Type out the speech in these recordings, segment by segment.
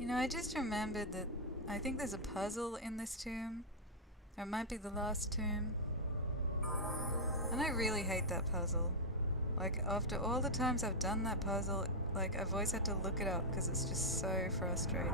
You know, I just remembered that I think there's a puzzle in this tomb. Or it might be the last tomb. And I really hate that puzzle. Like, after all the times I've done that puzzle, like, I've always had to look it up because it's just so frustrating.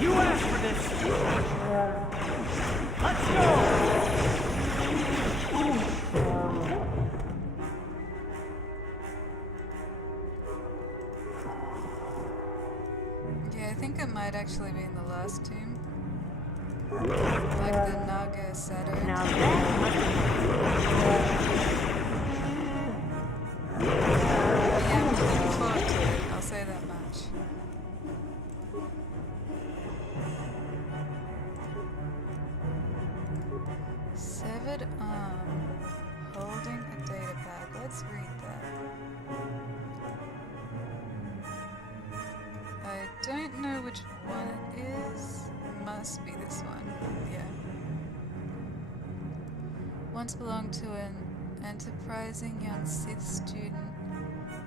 You asked for this! Let's go! Yeah, I think it might actually be in the last tomb. Like the Naga Sato. Now that must Yeah, I'm looking forward to it, I'll say that much. Severed arm, holding a data pad. Let's read that. I don't know which one it is. It must be this one. Yeah. Once belonged to an enterprising young Sith student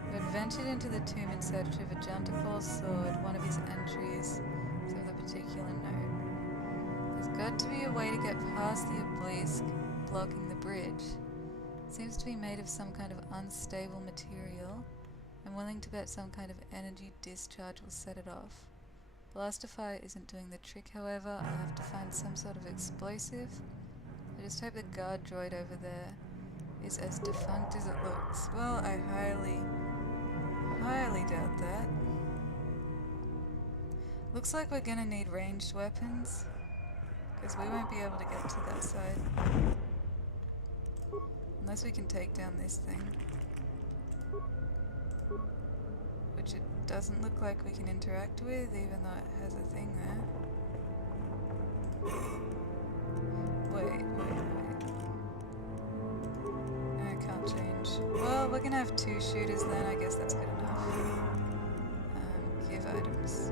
who had ventured into the tomb in search of a Juntapal's sword. One of his entries is with a particular note. There's got to be a way to get past the obelisk blocking the bridge. It seems to be made of some kind of unstable material. I'm willing to bet some kind of energy discharge will set it off. Blastify isn't doing the trick, however. I'll have to find some sort of explosive. I just hope the guard droid over there is as defunct as it looks. Well, I highly doubt that. Looks like we're gonna need ranged weapons, because we won't be able to get to that side. Unless we can take down this thing. Which it doesn't look like we can interact with, even though it has a thing there. Wait. I can't change. Well, we're gonna have 2 shooters then, I guess that's good enough. Give items.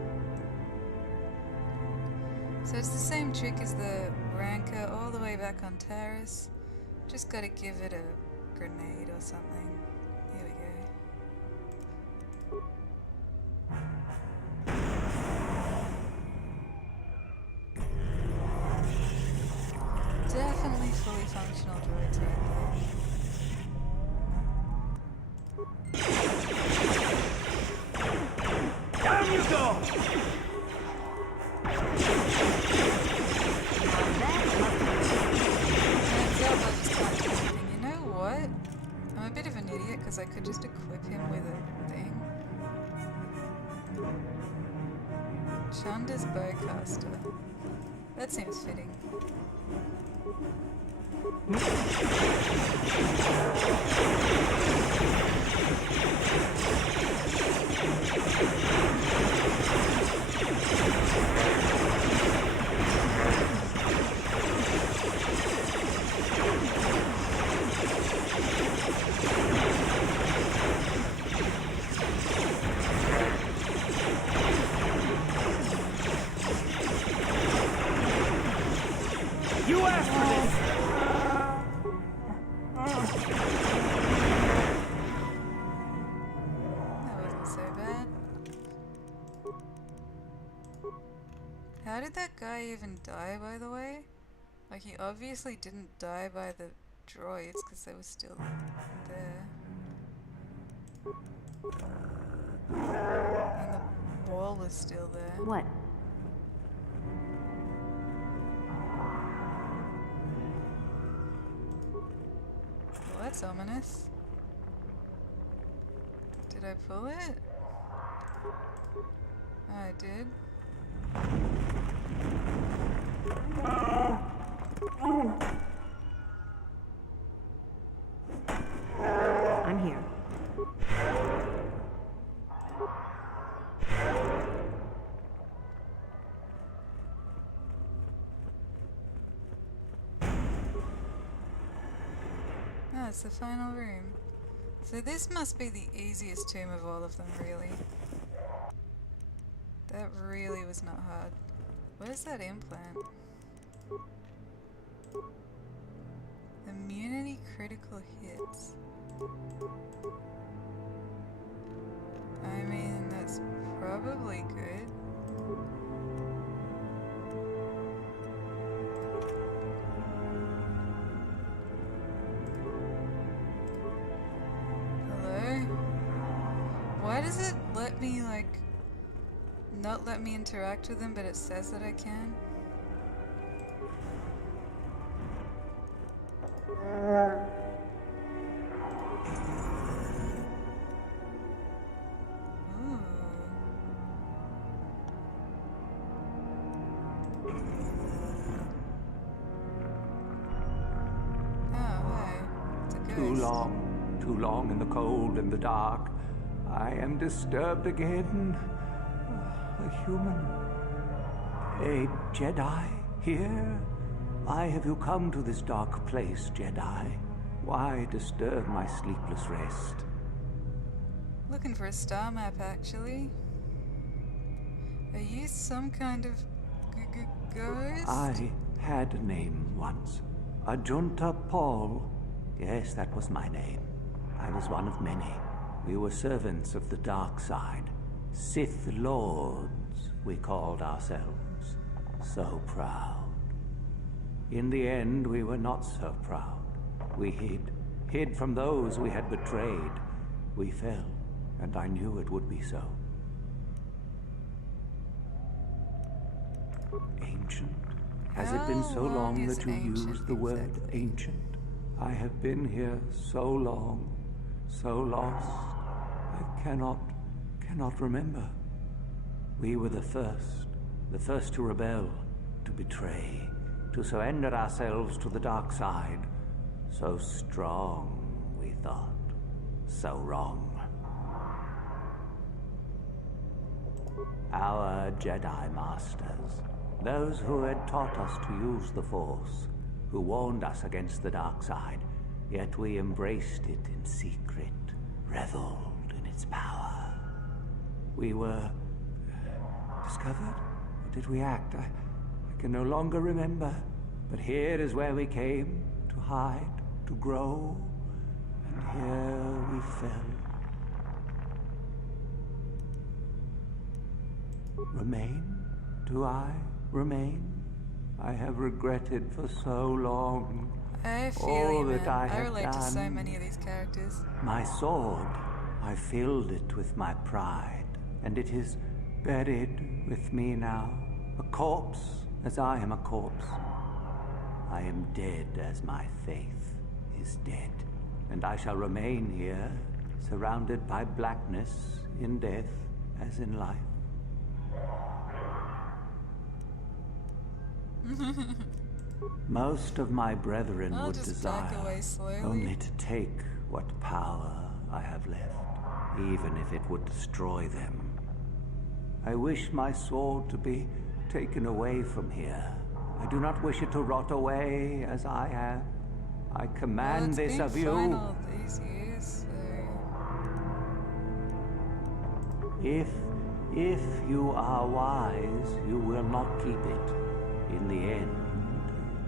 So it's the same trick as the Ranker all the way back on Taris. Just gotta give it a grenade or something. Here we go. Definitely fully functional droids right there. Down you go! You know what? I'm a bit of an idiot because I could just equip him with a thing. Chanda's bowcaster. That seems fitting. You asked for this! That wasn't so bad. How did that guy even die, by the way? Like, he obviously didn't die by the droids because they were still there. And the wall was still there. what? Well, that's ominous. Did I pull it? Oh, I did. I'm here. Ah, it's the final room. So this must be the easiest tomb of all of them, really. That really was not hard. What is that implant? Immunity critical hits. I mean, that's probably good. Hello? Why does it let me, like, not let me interact with them, but it says that I can? Ooh. Oh, hi. It's a ghost. Too long in the cold and the dark. I am disturbed again. A human. A Jedi here? Why have you come to this dark place, Jedi? Why disturb my sleepless rest? Looking for a star map, actually. Are you some kind of ghost? I had a name once. Ajunta Paul. Yes, that was my name. I was one of many. We were servants of the dark side. Sith Lords, we called ourselves. So proud. In the end, we were not so proud. We hid from those we had betrayed. We fell, and I knew it would be so. Ancient? Has it been so long that you used the word ancient? I have been here so long, so lost. I cannot remember. We were the first to rebel, to betray, to surrender ourselves to the dark side. So strong, we thought. So wrong. Our Jedi Masters, those who had taught us to use the Force, who warned us against the dark side, yet we embraced it in secret, reveled in its power. We were discovered? Or did we act? I can no longer remember. But here is where we came, to hide, to grow, and here we fell. Remain? Do I remain? I have regretted for so long I feel all you, that man. I I have relate to so done. many of these characters. My sword, I filled it with my pride, and it is buried with me now, a corpse as I am a corpse. I am dead as my faith is dead, and I shall remain here, surrounded by blackness in death as in life. Most of my brethren I'll would just back desire away slowly. only to take what power I have left, even if it would destroy them. I wish my sword to be taken away from here. I do not wish it to rot away as I have. I command Well, this it's of been you. fine all these years, If you are wise, you will not keep it. In the end,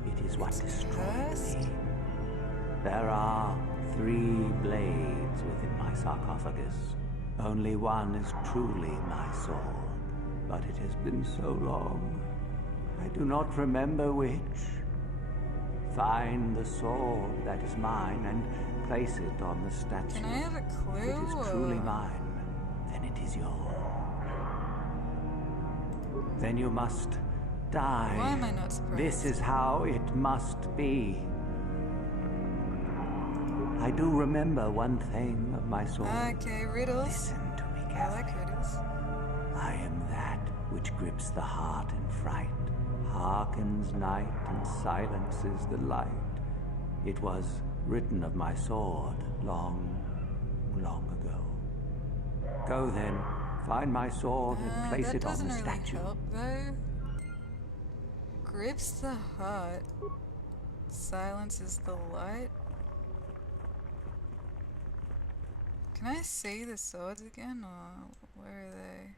it is what destroyed cursed? me. There are 3 blades within my sarcophagus. Only one is truly my sword, but it has been so long. I do not remember which. Find the sword that is mine and place it on the statue. Can I have a clue? If it is truly or- mine, then it is yours. Then you must die. Why am I not surprised? This is how it must be. I do remember one thing of my sword. Okay, riddles. Listen to me I carefully. like riddles. I am that which grips the heart in fright, hearkens night and silences the light. It was written of my sword long, long ago. Go then, find my sword and place that it on doesn't the really statue. help, though. Grips the heart, silences the light. Can I see the swords again, or where are they?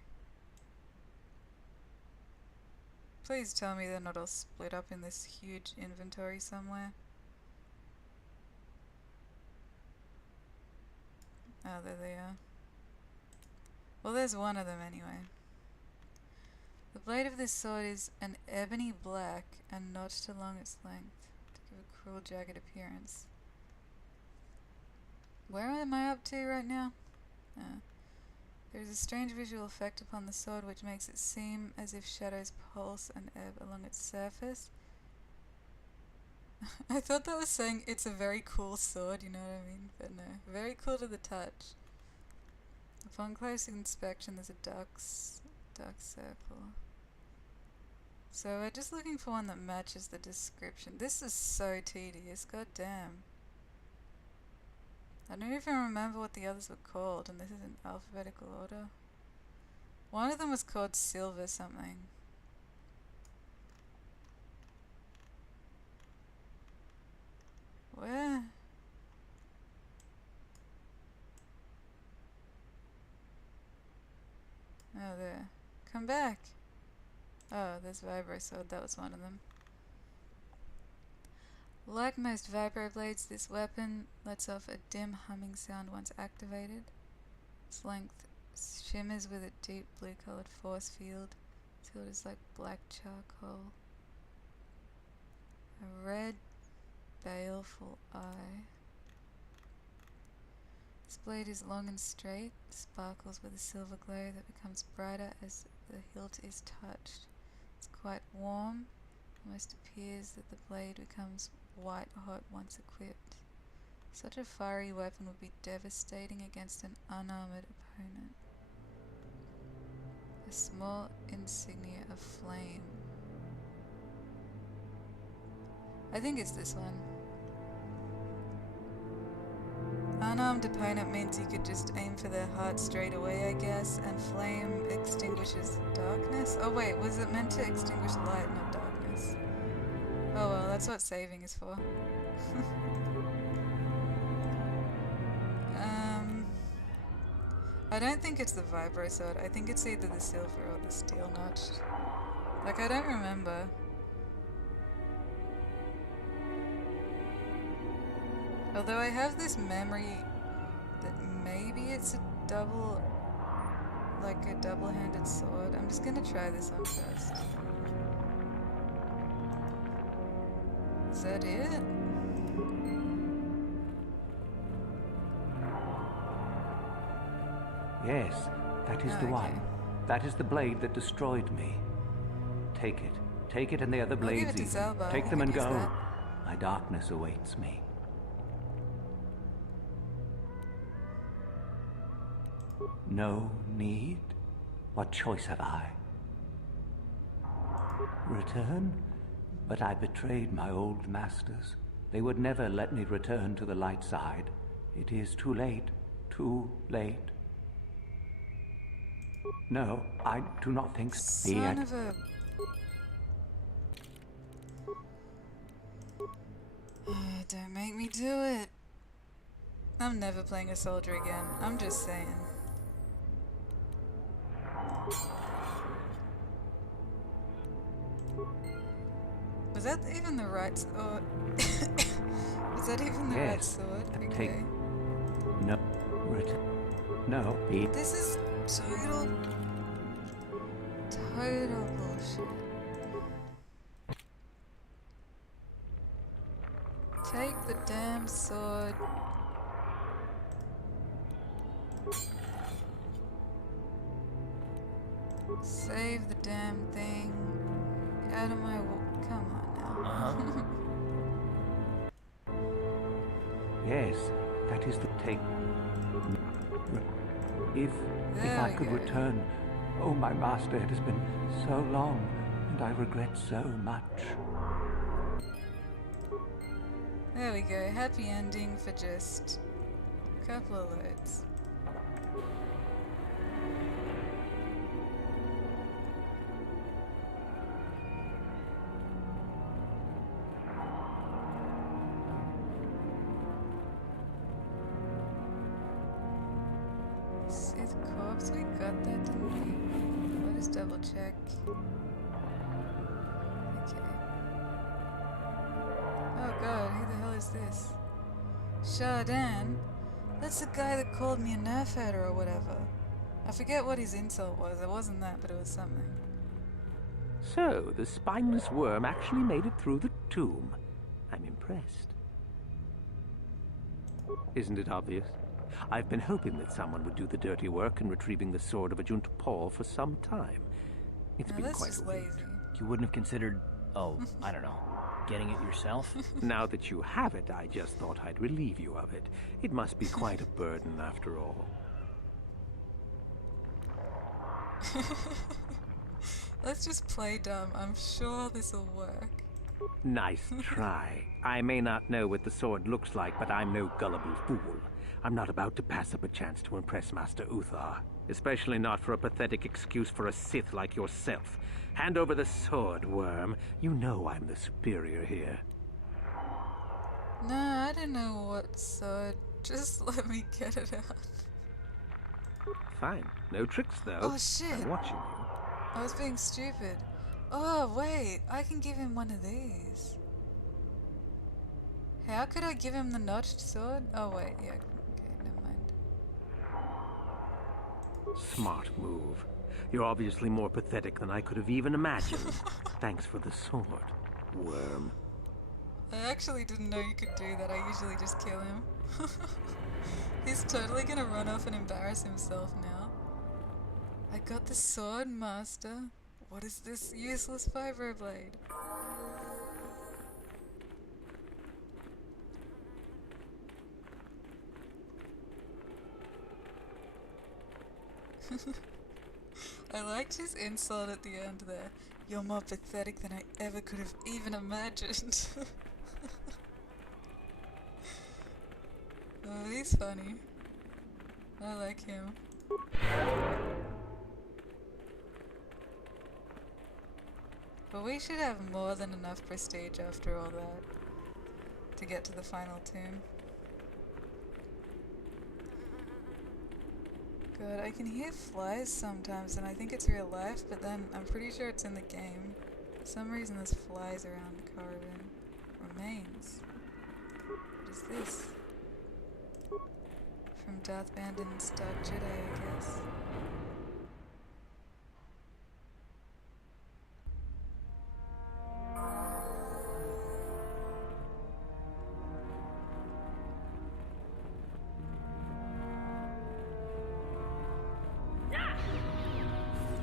Please tell me they're not all split up in this huge inventory somewhere. Oh, there they are. Well, there's one of them anyway. The blade of this sword is an ebony black and notched along its length to give a cruel, jagged appearance. Where am I up to right now? There is a strange visual effect upon the sword which makes it seem as if shadows pulse and ebb along its surface. I thought that was saying it's a very cool sword, you know what I mean? But no, very cool to the touch. Upon close inspection there's a dark circle. So we're just looking for one that matches the description. This is so tedious, god damn. I don't even remember what the others were called, and this is in alphabetical order. One of them was called Silver something. Where? Oh, there. Come back! Oh, there's Vibro Sword, that was one of them. Like most vibro blades, this weapon lets off a dim humming sound once activated. Its length shimmers with a deep blue-colored force field till it is like black charcoal. A red, baleful eye. This blade is long and straight, sparkles with a silver glow that becomes brighter as the hilt is touched. It's quite warm. Almost appears that the blade becomes white hot once equipped. Such a fiery weapon would be devastating against an unarmored opponent. A small insignia of flame. I think it's this one. Unarmed opponent means you could just aim for their heart straight away, I guess, and flame extinguishes darkness. Oh wait, was it meant to extinguish light, not darkness? Oh well, that's what saving is for. I don't think it's the Vibro Sword. I think it's either the silver or the steel notched. Like, I don't remember. Although I have this memory that maybe it's a double-handed sword. I'm just gonna try this one first. Is that it? Yes, that is the one. That is the blade that destroyed me. Take it. Take it and the other blades even. Take them and go. My darkness awaits me. No need? What choice have I? Return? But I betrayed my old masters. They would never let me return to the light side. It is too late. Too late. No, I do not think so. Son of a... don't make me do it. I'm never playing a soldier again. I'm just saying. Was that even the right sword? Was that even the right sword? Okay. No. No. This is total bullshit. Take the damn sword. Save the damn thing. Get out of my come on now. Yes, that is the take. If I could return. Oh, my master, it has been so long, and I regret so much. There we go. Happy ending for just a couple of loads. So we got that, didn't we? I'll just double check. Okay. Oh god, who the hell is this? Chardin? That's the guy that called me a nerf herder or whatever. I forget what his insult was. It wasn't that, but it was something. So, the spineless worm actually made it through the tomb. I'm impressed. Isn't it obvious? I've been hoping that someone would do the dirty work in retrieving the sword of Ajunta Paul for some time. It's been That's quite just a wait. lazy. You wouldn't have considered, oh, I don't know, getting it yourself? Now that you have it, I just thought I'd relieve you of it. It must be quite a burden after all. Let's just play dumb. I'm sure this'll work. Nice try. I may not know what the sword looks like, but I'm no gullible fool. I'm not about to pass up a chance to impress Master Uthar. Especially not for a pathetic excuse for a Sith like yourself. Hand over the sword, worm. You know I'm the superior here. Nah, I don't know what sword. Just let me get it out. Fine. No tricks, though. Oh shit! I'm watching you. I was being stupid. Oh wait, I can give him one of these. How could I give him the notched sword? Oh wait, yeah. Okay, never mind. Smart move. You're obviously more pathetic than I could have even imagined. Thanks for the sword, worm. I actually didn't know you could do that. I usually just kill him. He's totally gonna run off and embarrass himself now. I got the sword, master. What is this useless vibroblade? I liked his insult at the end there. You're more pathetic than I ever could have even imagined. Oh, he's funny. I like him. But we should have more than enough prestige after all that to get to the final tomb. God, I can hear flies sometimes and I think it's real life, but then I'm pretty sure it's in the game. For some reason there's flies around Carbon. Remains. What is this? From Darth Bandon's Dark Jedi, I guess.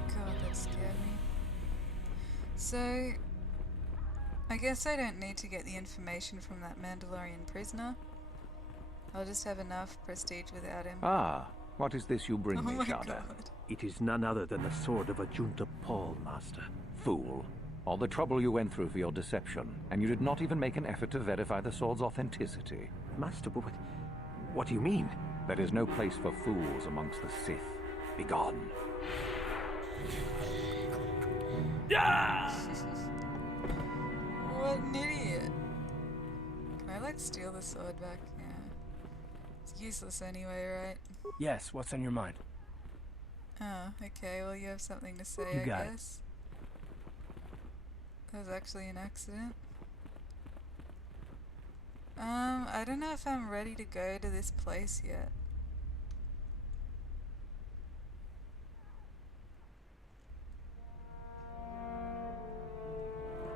God, that scared me. So, I guess I don't need to get the information from that Mandalorian prisoner. I'll just have enough prestige without him. Ah, what is this you bring Oh me, my Shada? god. It is none other than the sword of Ajunta Paul, Master. Fool. All the trouble you went through for your deception, and you did not even make an effort to verify the sword's authenticity. Master, what do you mean? There is no place for fools amongst the Sith. Begone. What an idiot. Can I like steal the sword back? Yeah. It's useless anyway, right? Yes, what's on your mind? Oh, okay, well you have something to say, You I got it. guess. That was actually an accident. I don't know if I'm ready to go to this place yet.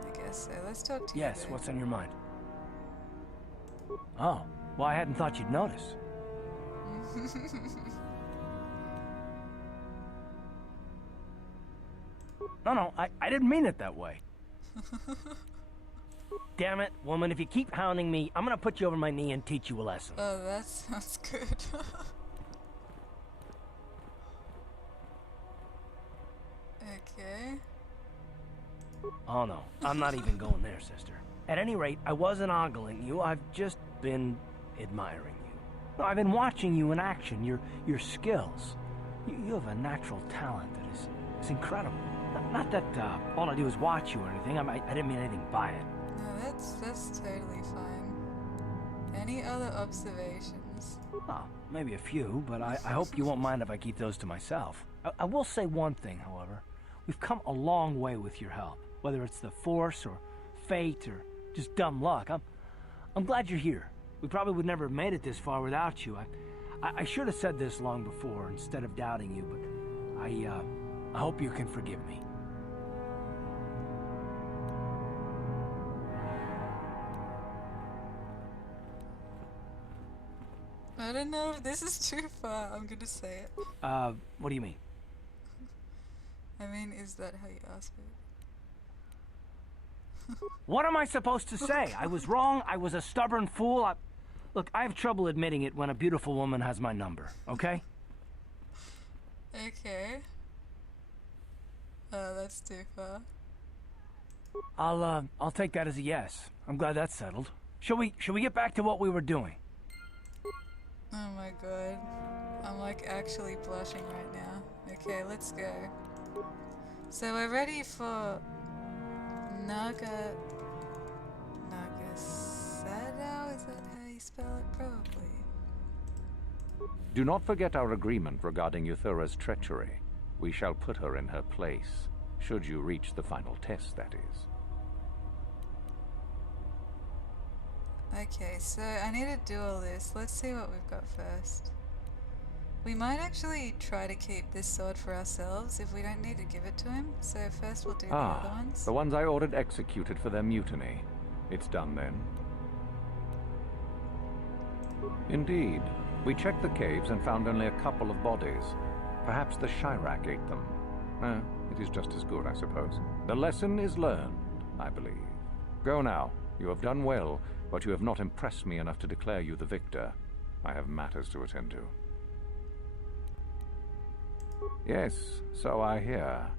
I guess so. Let's talk to Yes, you. what's on your mind? Oh, well, I hadn't thought you'd notice. No, I didn't mean it that way. Damn it, woman, if you keep hounding me, I'm gonna put you over my knee and teach you a lesson. Oh, that sounds good. Okay. Oh no, I'm not even going there, sister. At any rate, I wasn't ogling you, I've just been admiring you. No, I've been watching you in action, your skills. You have a natural talent that is incredible. Not that all I do is watch you or anything, I didn't mean anything by it. No, that's totally fine. Any other observations? items. Oh, maybe a few, but I hope you won't mind if I keep those to myself. I will say one thing, however. We've come a long way with your help. Whether it's the Force or fate or just dumb luck, I'm glad you're here. We probably would never have made it this far without you. I should have said this long before instead of doubting you, but I hope you can forgive me. I don't know if this is too far. I'm gonna say it. What do you mean? I mean, is that how you ask it? What am I supposed to say? I was wrong. I was a stubborn fool. Look, I have trouble admitting it when a beautiful woman has my number, okay? Okay. Oh, that's too far. I'll take that as a yes. I'm glad that's settled. Shall we get back to what we were doing? Oh my god. I'm like actually blushing right now. Okay, let's go. So we're ready for Nagasado, is that how you spell it? Probably. Do not forget our agreement regarding Euthura's treachery. We shall put her in her place, should you reach the final test, that is. Okay, so I need to do all this. Let's see what we've got first. We might actually try to keep this sword for ourselves if we don't need to give it to him. So first we'll do the other ones. The ones I ordered executed for their mutiny. It's done then. Indeed. We checked the caves and found only a couple of bodies. Perhaps the Chirac ate them. It is just as good, I suppose. The lesson is learned, I believe. Go now. You have done well, but you have not impressed me enough to declare you the victor. I have matters to attend to. Yes, so I hear.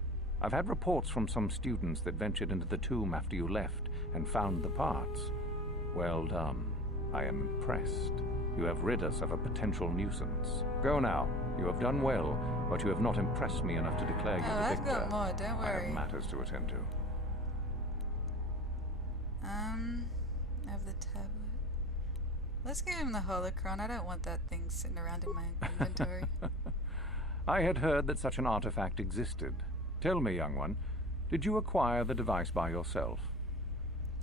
I've had reports from some students that ventured into the tomb after you left and found the parts. Well done. I am impressed. You have rid us of a potential nuisance. Go now. You have done well, but you have not impressed me enough to declare you the victor. I've got more, don't worry. I have matters to attend to. I have the tablet. Let's give him the holocron. I don't want that thing sitting around in my inventory. I had heard that such an artifact existed. Tell me, young one, did you acquire the device by yourself?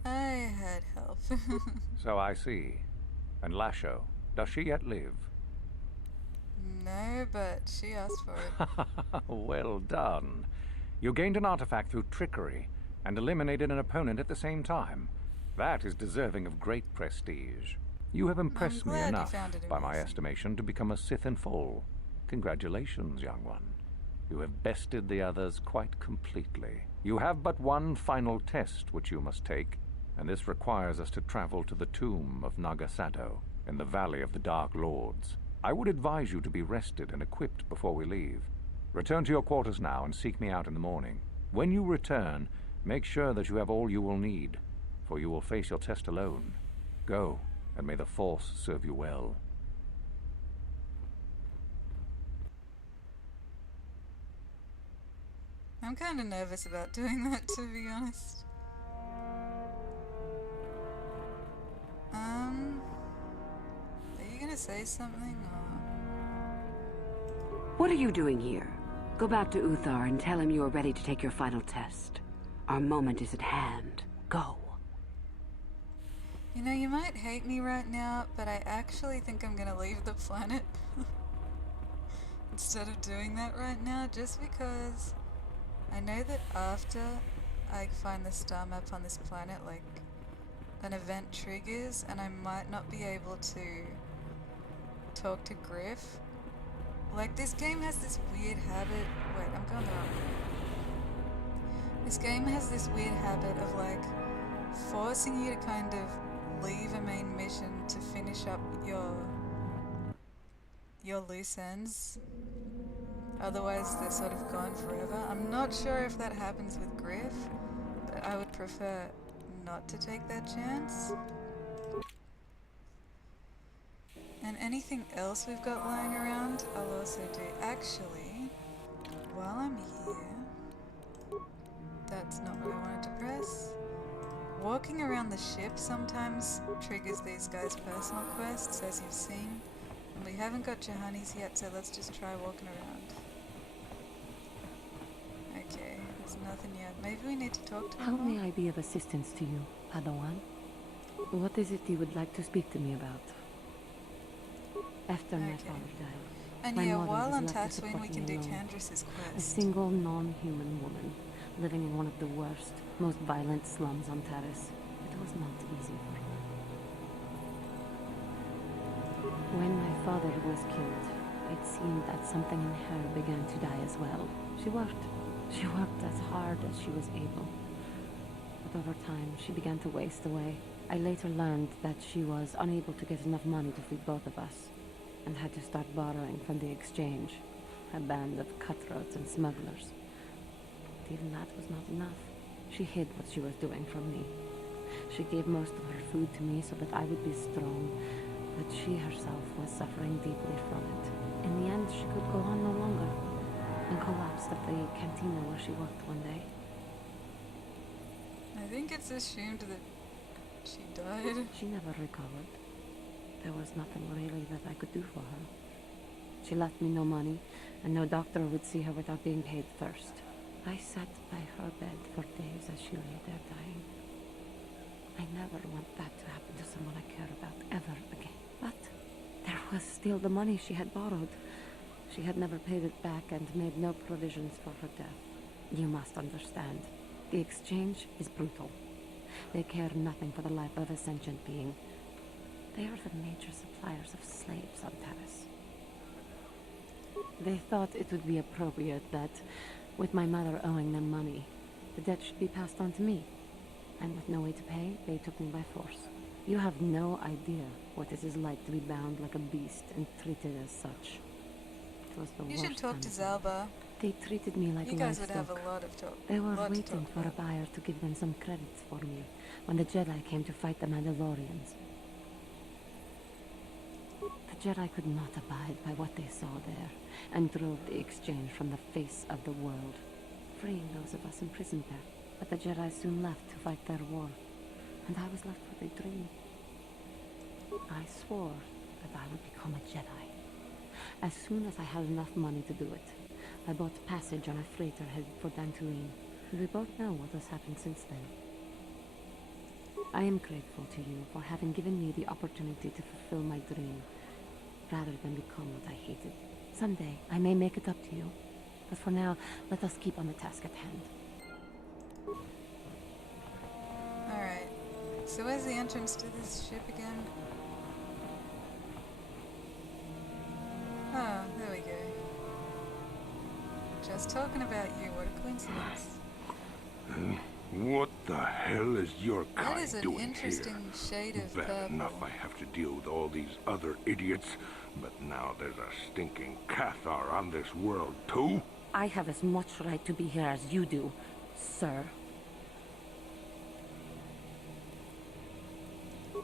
I had help. So I see. And Lasho, does she yet live? No, but she asked for it. Well done. You gained an artifact through trickery and eliminated an opponent at the same time. That is deserving of great prestige. You have impressed me enough, by my estimation, to become a Sith in full. Congratulations, young one. You have bested the others quite completely. You have but one final test which you must take, and this requires us to travel to the tomb of Nagasado, in the Valley of the Dark Lords. I would advise you to be rested and equipped before we leave. Return to your quarters now and seek me out in the morning. When you return, make sure that you have all you will need, for you will face your test alone. Go, and may the Force serve you well. I'm kind of nervous about doing that, to be honest. Are you gonna say something, or...? What are you doing here? Go back to Uthar and tell him you are ready to take your final test. Our moment is at hand. Go. You know, you might hate me right now, but I actually think I'm gonna leave the planet. Instead of doing that right now, just because I know that after I find the star map on this planet, like, an event triggers and I might not be able to talk to Griff. Like, this game has this weird habit... Wait, I'm going the wrong way. This game has this weird habit of, like, forcing you to kind of leave a main mission to finish up your loose ends. Otherwise, they're sort of gone forever. I'm not sure if that happens with Griff, but I would prefer not to take that chance. And anything else we've got lying around, I'll also do. Actually, while I'm here, that's not what I wanted to press. Walking around the ship sometimes triggers these guys' personal quests, as you've seen. We haven't got Johannes yet, so let's just try walking around. Okay, there's nothing yet. Maybe we need to talk to How him may more? I be of assistance to you, Padawan? What is it you would like to speak to me about? After my Okay. father died, And my yeah, mother while was on left to Tatooine, support we me can do alone. Candras's A quest. single non-human woman, living in one of the worst, most violent slums on Taris. It was not easy for her. When my father was killed, it seemed that something in her began to die as well. She worked. She worked as hard as she was able. But over time, she began to waste away. I later learned that she was unable to get enough money to feed both of us, and had to start borrowing from the exchange, a band of cutthroats and smugglers. But even that was not enough. She hid what she was doing from me. She gave most of her food to me so that I would be strong, but she herself was suffering deeply from it. In the end, she could go on no longer, and collapsed at the cantina where she worked one day. I think it's assumed that she died. She never recovered. There was nothing really that I could do for her. She left me no money, and no doctor would see her without being paid first. I sat by her bed for days as she lay there dying. I never want that to happen to someone I care about ever again. But there was still the money she had borrowed. She had never paid it back and made no provisions for her death. You must understand. The exchange is brutal. They care nothing for the life of a sentient being. They are the major suppliers of slaves on Taris. They thought it would be appropriate that, with my mother owing them money, the debt should be passed on to me. And with no way to pay, they took me by force. You have no idea what it is like to be bound like a beast and treated as such. It was the You worst should talk kind to of life. Zalba. They treated me like You guys would have livestock. a lot of talk. They were lot to waiting talk for a about. buyer to give them some credits for me when the Jedi came to fight the Mandalorians. The Jedi could not abide by what they saw there, and drove the exchange from the face of the world, freeing those of us imprisoned there. But the Jedi soon left to fight their war, and I was left with a dream. I swore that I would become a Jedi. As soon as I had enough money to do it, I bought passage on a freighter headed for Dantooine, and we both know what has happened since then. I am grateful to you for having given me the opportunity to fulfill my dream, rather than become what I hated. Someday, I may make it up to you, but for now, let us keep on the task at hand. Alright. So where's the entrance to this ship again? Oh, there we go. Just talking about you, what a coincidence. What the hell is your That kind is an doing interesting shade here? of Bad purple. enough I have to deal with all these other idiots, but now there's a stinking Cathar on this world too? I have as much right to be here as you do, sir.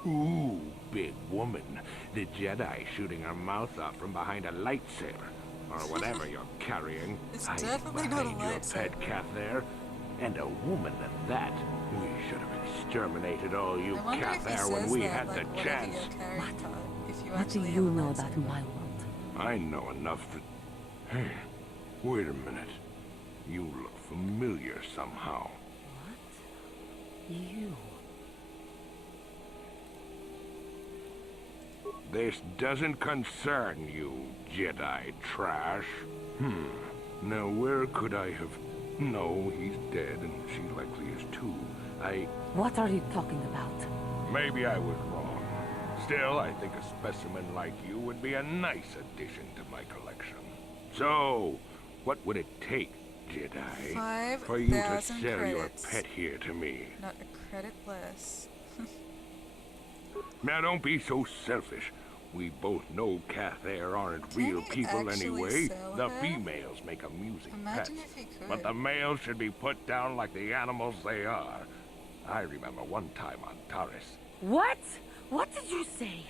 Ooh, big woman. The Jedi shooting her mouth off from behind a lightsaber. Or whatever you're carrying. It's Hiding definitely not a behind your pet lightsaber. cat there. And a woman at that. We should have exterminated all you I wonder if he Cathar when says we that, had like, the whatever chance. you're carrying, Todd, if you What do actually you have a know about lightsaber. my world? I know enough to... Hey, wait a minute. You look familiar somehow. What? You? This doesn't concern you, Jedi trash. Now where could I have... No, he's dead, and she likely is too. What are you talking about? Maybe I was wrong. Still, I think a specimen like you would be a nice addition to my collection. So, what would it take, Jedi, for you to 5,000 sell your credits. pet here to me? Not a credit less. Now don't be so selfish. We both know Cathar aren't Can real he people actually anyway. sell The her? females make amusing Imagine pets. if he could. But the males should be put down like the animals they are. I remember one time on Taris. What? What did you say?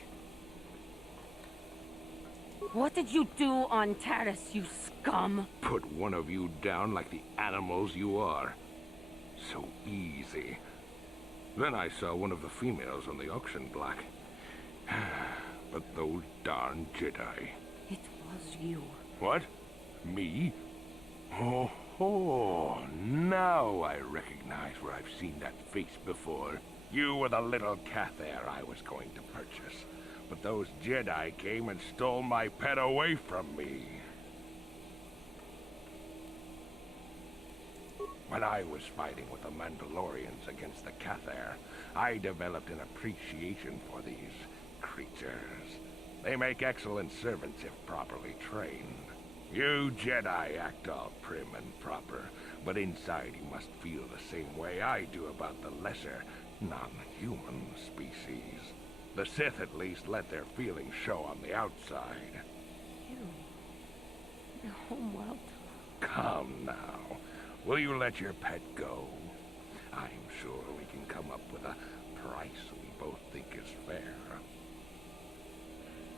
What did you do on Taris, you scum? Put one of you down like the animals you are. So easy. Then I saw one of the females on the auction block. But those darn Jedi. It was you. What? Me? Oh, now I recognize where I've seen that face before. You were the little Cathair I was going to purchase. But those Jedi came and stole my pet away from me. When I was fighting with the Mandalorians against the Cathair, I developed an appreciation for these creatures. They make excellent servants if properly trained. You Jedi act all prim and proper, but inside you must feel the same way I do about the lesser, non-human species. The Sith at least let their feelings show on the outside. Your homeworld. Come now. Will you let your pet go? I'm sure we can come up with a price we both think is fair.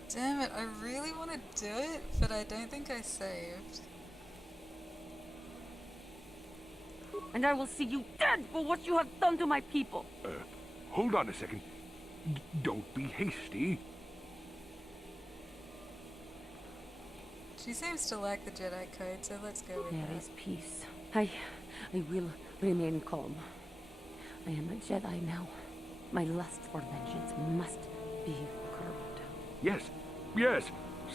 Damn it, I really want to do it, but I don't think I saved. And I will see you dead for what you have done to my people. Hold on a second. Don't be hasty. She seems to like the Jedi code, so let's go with There that. is peace. I will remain calm. I am a Jedi now. My lust for vengeance must be curbed. Yes.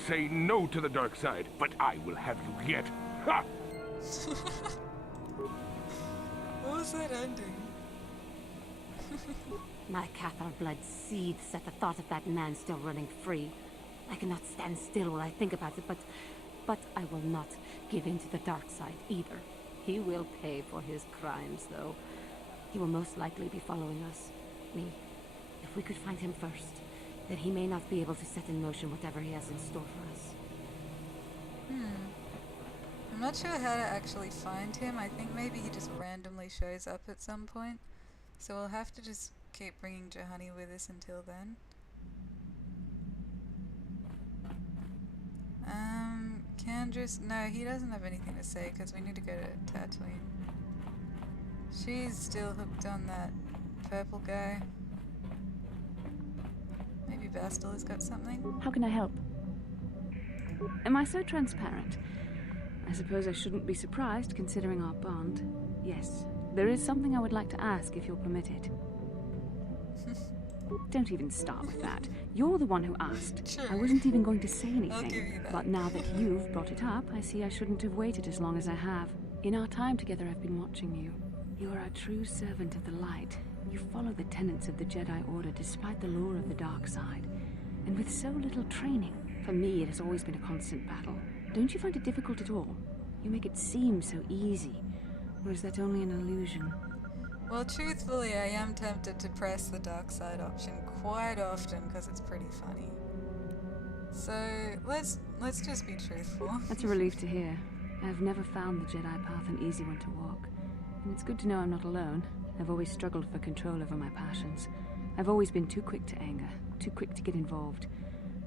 Say no to the dark side, but I will have you yet. Ha! What was that ending? My Cathar blood seethes at the thought of that man still running free. I cannot stand still while I think about it, but I will not give in to the dark side either. He will pay for his crimes, though. He will most likely be following us. Me. If we could find him first, then he may not be able to set in motion whatever he has in store for us. I'm not sure how to actually find him. I think maybe he just randomly shows up at some point. So we'll have to just keep bringing Juhani with us until then. Candrace, no, he doesn't have anything to say because we need to go to Tatooine. She's still hooked on that purple guy. Maybe Bastel has got something? How can I help? Am I so transparent? I suppose I shouldn't be surprised considering our bond. Yes, there is something I would like to ask if you'll permit it. Don't even start with that. You're the one who asked. Sure. I wasn't even going to say anything. I'll give you that. But now that you've brought it up, I see I shouldn't have waited as long as I have. In our time together, I've been watching you. You are a true servant of the light. You follow the tenets of the Jedi Order despite the lure of the dark side. And with so little training, for me it has always been a constant battle. Don't you find it difficult at all? You make it seem so easy. Or is that only an illusion? Well, truthfully, I am tempted to press the dark side option quite often because it's pretty funny. So let's just be truthful. That's a relief to hear. I've never found the Jedi path an easy one to walk. And it's good to know I'm not alone. I've always struggled for control over my passions. I've always been too quick to anger, too quick to get involved.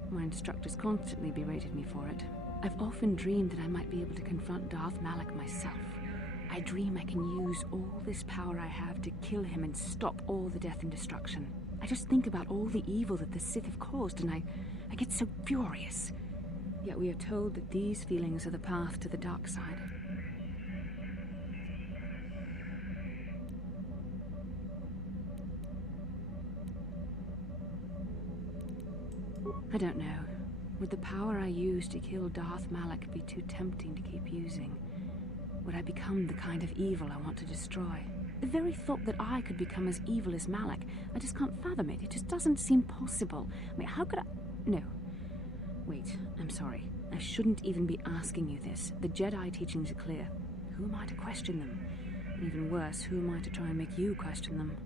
My instructors constantly berated me for it. I've often dreamed that I might be able to confront Darth Malak myself. I dream I can use all this power I have to kill him and stop all the death and destruction. I just think about all the evil that the Sith have caused and I get so furious. Yet we are told that these feelings are the path to the dark side. I don't know. Would the power I use to kill Darth Malak be too tempting to keep using? Would I become the kind of evil I want to destroy? The very thought that I could become as evil as Malak, I just can't fathom it. It just doesn't seem possible. I mean, how could I... No. Wait, I'm sorry. I shouldn't even be asking you this. The Jedi teachings are clear. Who am I to question them? And even worse, who am I to try and make you question them?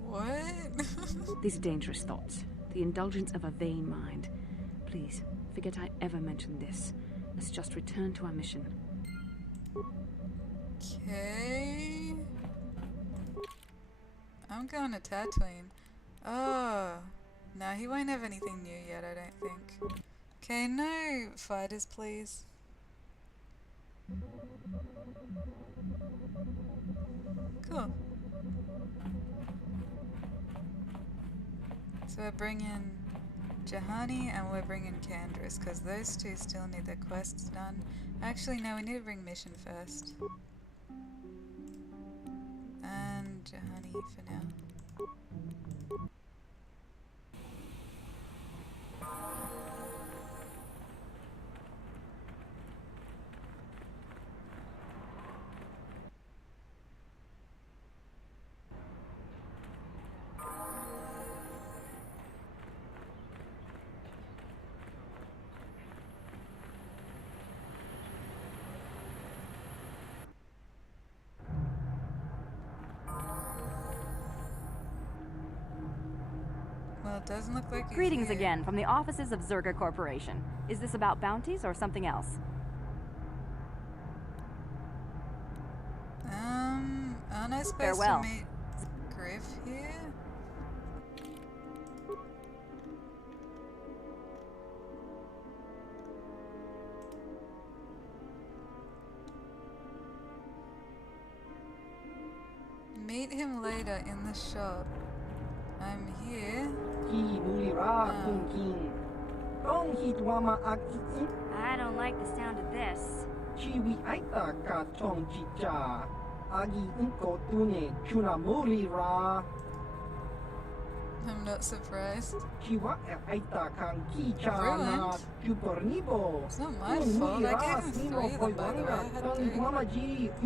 What? These are dangerous thoughts. The indulgence of a vain mind. Please, forget I ever mentioned this. Let's just return to our mission. Okay. I'm going to Tatooine. Oh. No, he won't have anything new yet, I don't think. Okay, no fighters, please. Cool. So I bring in Jahani, and we're bringing Candrace, because those two still need their quests done. Actually, no, we need to bring Mission first. And Jahani for now. Well, it doesn't look like he's Greetings here. again from the offices of Zerga Corporation. Is this about bounties or something else? Aren't I supposed Farewell. to meet Griff here? Meet him later in the shop. I'm here. I don't like the sound of this. I'm not surprised. Ruined? It's not my fault. I gave him 3 of them, by the way. I had 3.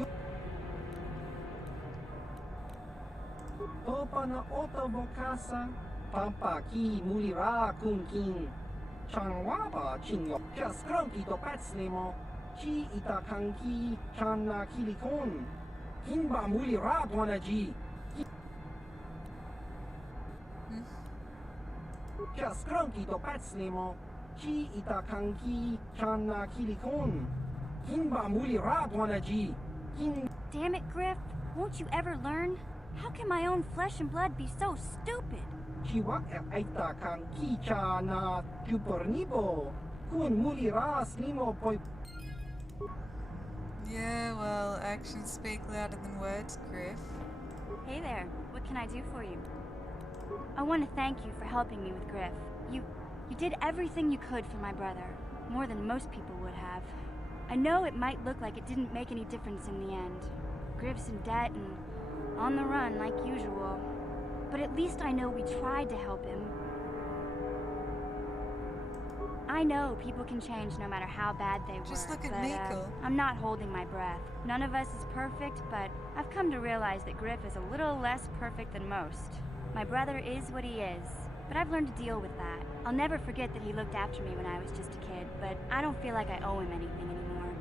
Topana otobokasa, pampa ki mulira kunkin. Chanwaba chingo, just crunky to patslemo. Chi itakanki, channa kilikon. Kimba mulira dwanaji. Just crunky to patslemo. Chi itakanki, channa kilikon. Kimba mulira dwanaji. Damn it, Griff. Won't you ever learn? How can my own flesh and blood be so stupid? Chiwa aita kan kicha na tupornibo. Kun mulira slimo poi. Yeah, well, actions speak louder than words, Griff. Hey there. What can I do for you? I want to thank you for helping me with Griff. You did everything you could for my brother. More than most people would have. I know it might look like it didn't make any difference in the end. Griff's in debt and on the run like usual. But at least I know we tried to help him. I know people can change no matter how bad they were. Just look at but, Miko. I'm not holding my breath. None of us is perfect, but I've come to realize that Griff is a little less perfect than most. My brother is what he is, but I've learned to deal with that. I'll never forget that he looked after me when I was just a kid, but I don't feel like I owe him anything anymore.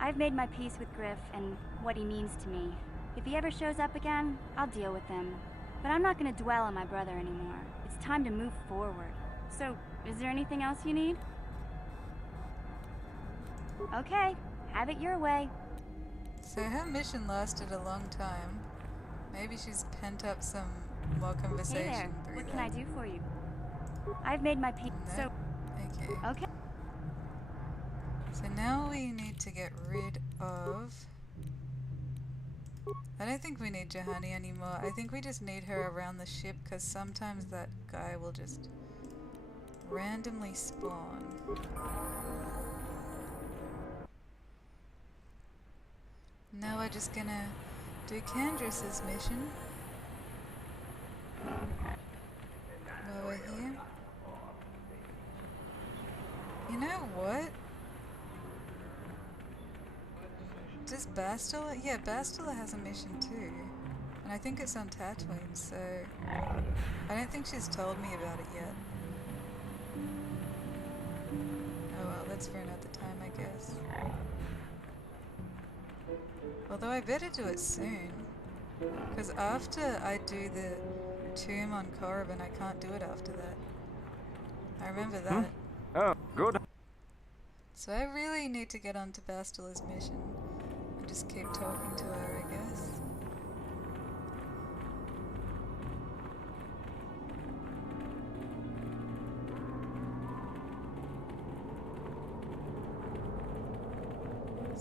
I've made my peace with Griff and what he means to me. If he ever shows up again, I'll deal with him. But I'm not going to dwell on my brother anymore. It's time to move forward. So, is there anything else you need? Okay, have it your way. So her mission lasted a long time. Maybe she's pent up some more conversation Hey there, through what that. can I do for you? I've made my peace, No? so... Okay. Okay. So now we need to get rid of... I don't think we need Jahani anymore. I think we just need her around the ship because sometimes that guy will just randomly spawn. Now we're just gonna do Candrace's mission while we're here. You know what? Does Bastila? Yeah, Bastila has a mission too. And I think it's on Tatooine, so I don't think she's told me about it yet. Oh well, that's for another time, I guess. Although I better do it soon. Because after I do the tomb on Korriban, I can't do it after that. I remember that. Oh, good. So I really need to get onto Bastila's mission. And just keep talking to her, I guess.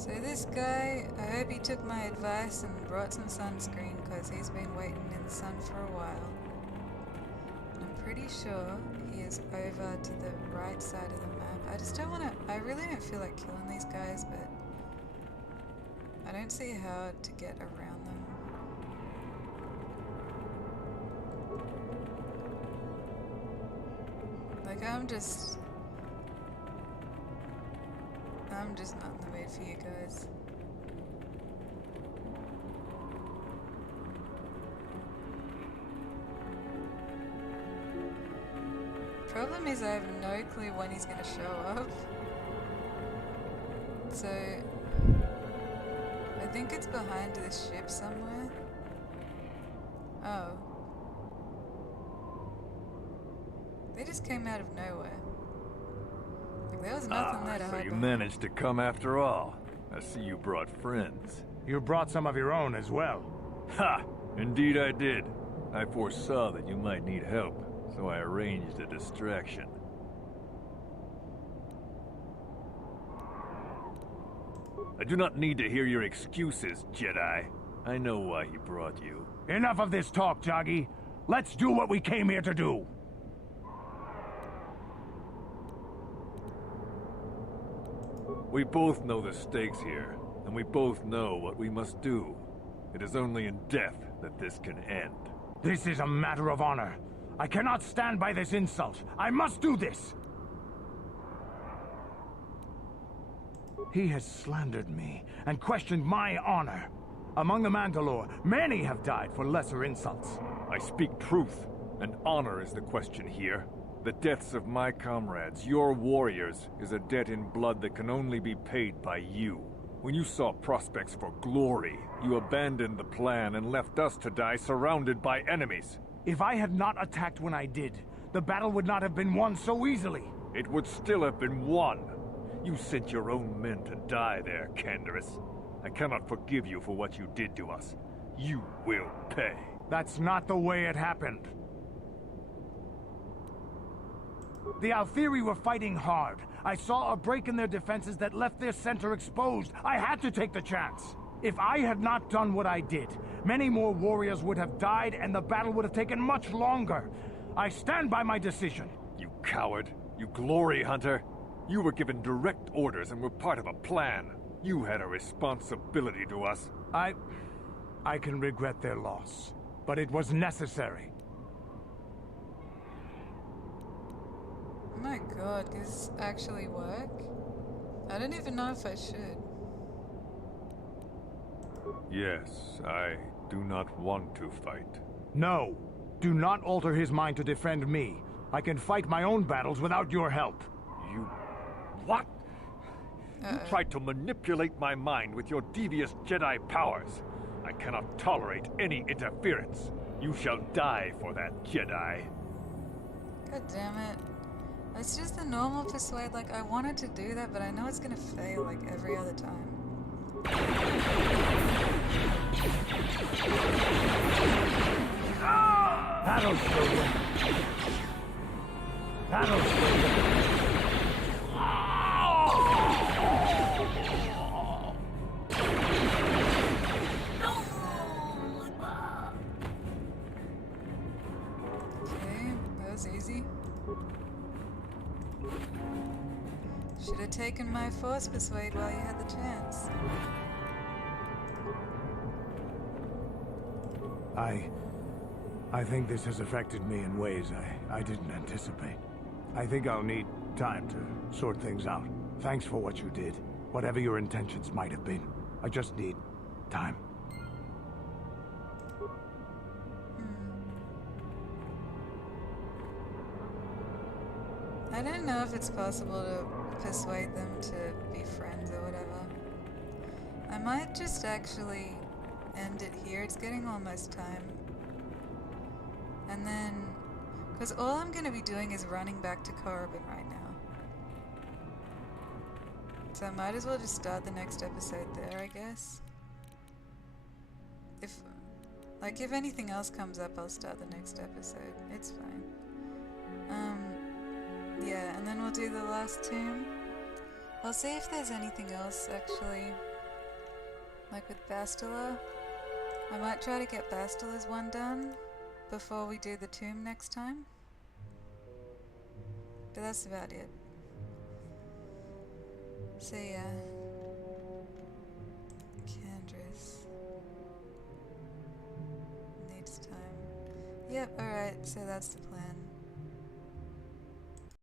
So this guy, I hope he took my advice and brought some sunscreen because he's been waiting in the sun for a while. And I'm pretty sure he is over to the right side of the map. I just don't want to, I really don't feel like killing these guys, but I don't see how to get around them. Like I'm just not in the mood for you guys. Problem is I have no clue when he's gonna show up. So I think it's behind this ship somewhere. Oh. They just came out of nowhere. Like there was nothing there to hide So you behind. managed to come after all. I see you brought friends. You brought some of your own as well. Ha! Indeed I did. I foresaw that you might need help, so I arranged a distraction. I do not need to hear your excuses, Jedi. I know why he brought you. Enough of this talk, Joggy. Let's do what we came here to do. We both know the stakes here, and we both know what we must do. It is only in death that this can end. This is a matter of honor. I cannot stand by this insult. I must do this. He has slandered me and questioned my honor. Among the Mandalore, many have died for lesser insults. I speak truth, and honor is the question here. The deaths of my comrades, your warriors, is a debt in blood that can only be paid by you. When you saw prospects for glory, you abandoned the plan and left us to die surrounded by enemies. If I had not attacked when I did, the battle would not have been won so easily. It would still have been won. You sent your own men to die there, Canderous. I cannot forgive you for what you did to us. You will pay. That's not the way it happened. The Althiri were fighting hard. I saw a break in their defenses that left their center exposed. I had to take the chance. If I had not done what I did, many more warriors would have died and the battle would have taken much longer. I stand by my decision. You coward. You glory hunter. You were given direct orders and were part of a plan. You had a responsibility to us. I can regret their loss, but it was necessary. Oh my god, does this actually work? I don't even know if I should. Yes, I do not want to fight. No, do not alter his mind to defend me. I can fight my own battles without your help. You... what? You tried to manipulate my mind with your devious Jedi powers. I cannot tolerate any interference. You shall die for that, Jedi. God damn it. It's just the normal persuade, like I wanted to do that, but I know it's gonna fail like every other time. That'll show you. That'll show you. Okay, that was easy. Should have taken my force persuade while you had the chance. I think this has affected me in ways I didn't anticipate. I think I'll need time to sort things out. Thanks for what you did. Whatever your intentions might have been. I just need time. I don't know if it's possible to persuade them to be friends or whatever. I might just actually end it here. It's getting almost time. And then, because all I'm going to be doing is running back to Korriban right now. So I might as well just start the next episode there, I guess. If anything else comes up, I'll start the next episode. It's fine. Yeah, and then we'll do the last tomb. I'll see if there's anything else, actually. Like with Bastila. I might try to get Bastila's one done before we do the tomb next time. But that's about it. So yeah. Candrace. Needs time. Yep, alright, so that's the plan.